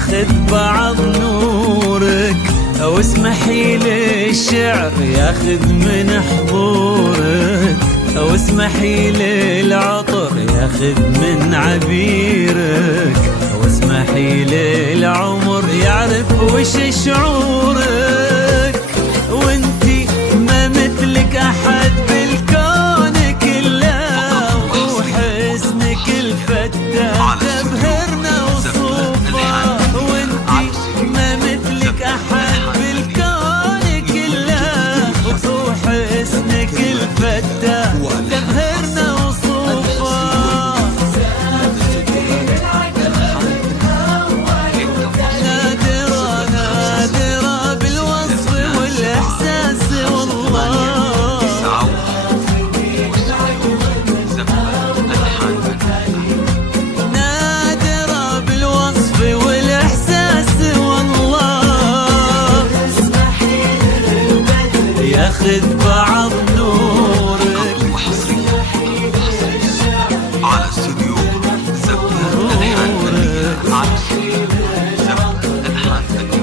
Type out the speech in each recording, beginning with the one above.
ياخذ بعض نورك، واسمحي للشعر ياخذ من حضورك، واسمحي للعطر ياخذ من عبيرك، واسمحي للعمر يعرف وش شعورك. وانتي ما مثلك احد بالكون كله، وحسنك الفتاح تبهرنا وصوفه. وانتي ما مثلك احد بالكون كله، وحسنك الفتاح تبهرنا وصوفه. ياخذ بعض نورك على استوديو زبدة الحان فنية، على استوديو زبدة الحان فنية.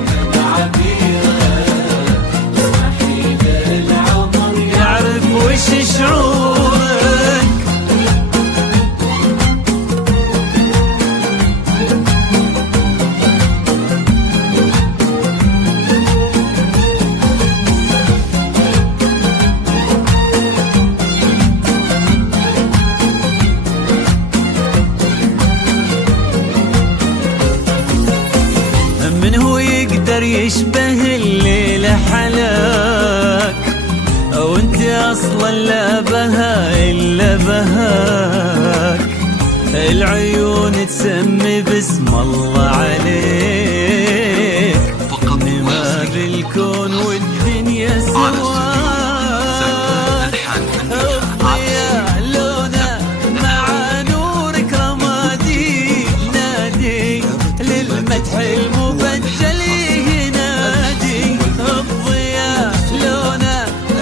يعرف وش شعورك. من هو يقدر يشبه الليلة حلاك، وانت اصلا لا بها الا بهاك. العيون تسمي باسم الله عليك، ما بالكون والدنيا سواك. الضياء لونه مع نورك رمادي، نادي للمدح المبجل ينادي. الضياء لونه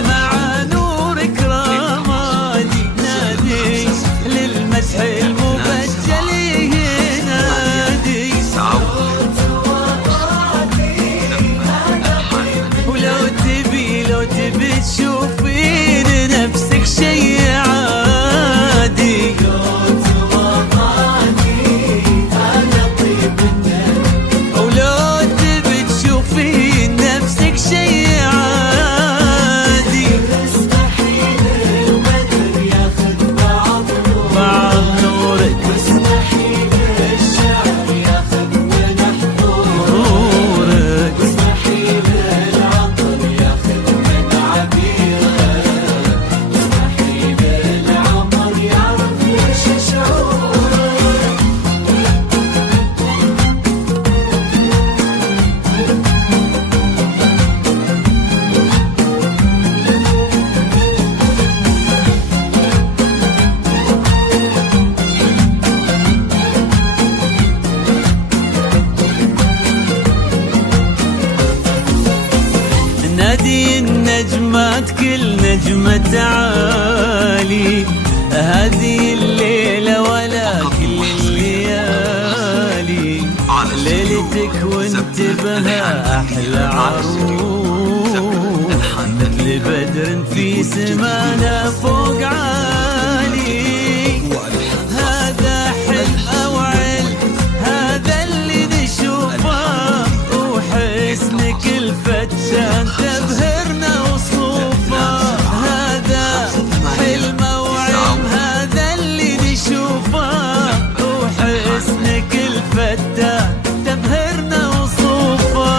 مع نورك رمادي، نادي للمدح المبجل ينادي. ولو تبي تشوفين نفسك شي عادي، نادي النجمات كل نجمة عالي، هذه الليلة ولا كل الليالي. ليلتك وانت بها أحلى عروس، مثل بدر في سمانا فوق عالي. هذا حلم أو علم، هذا اللي نشوفه، وحسنك الفتان تبهرنا وصوفه. هذا حلم وعلم، هذا اللي نشوفه، وحسنك الفتان تبهرنا وصوفه.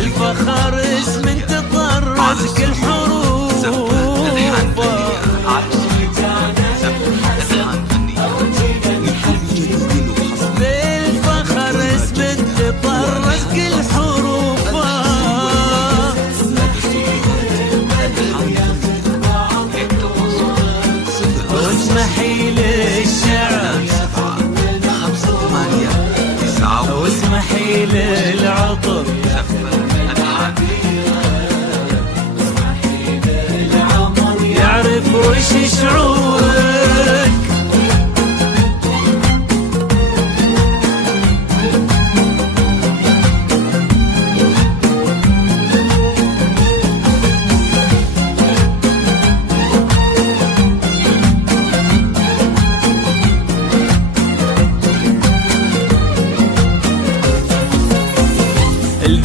بالفخر اسم تطرز كل حروفه. واسمحي للشعر واسمحي للعطر، يعرف وش شعورك.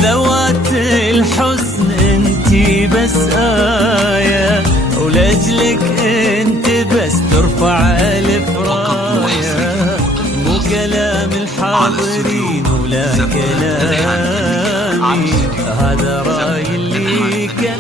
ذوات الحسن انتي بس آية، ولأجلك انت بس ترفع ألف راية. مو كلام الحاضرين ولا كلامي، هذا رأي اللي كان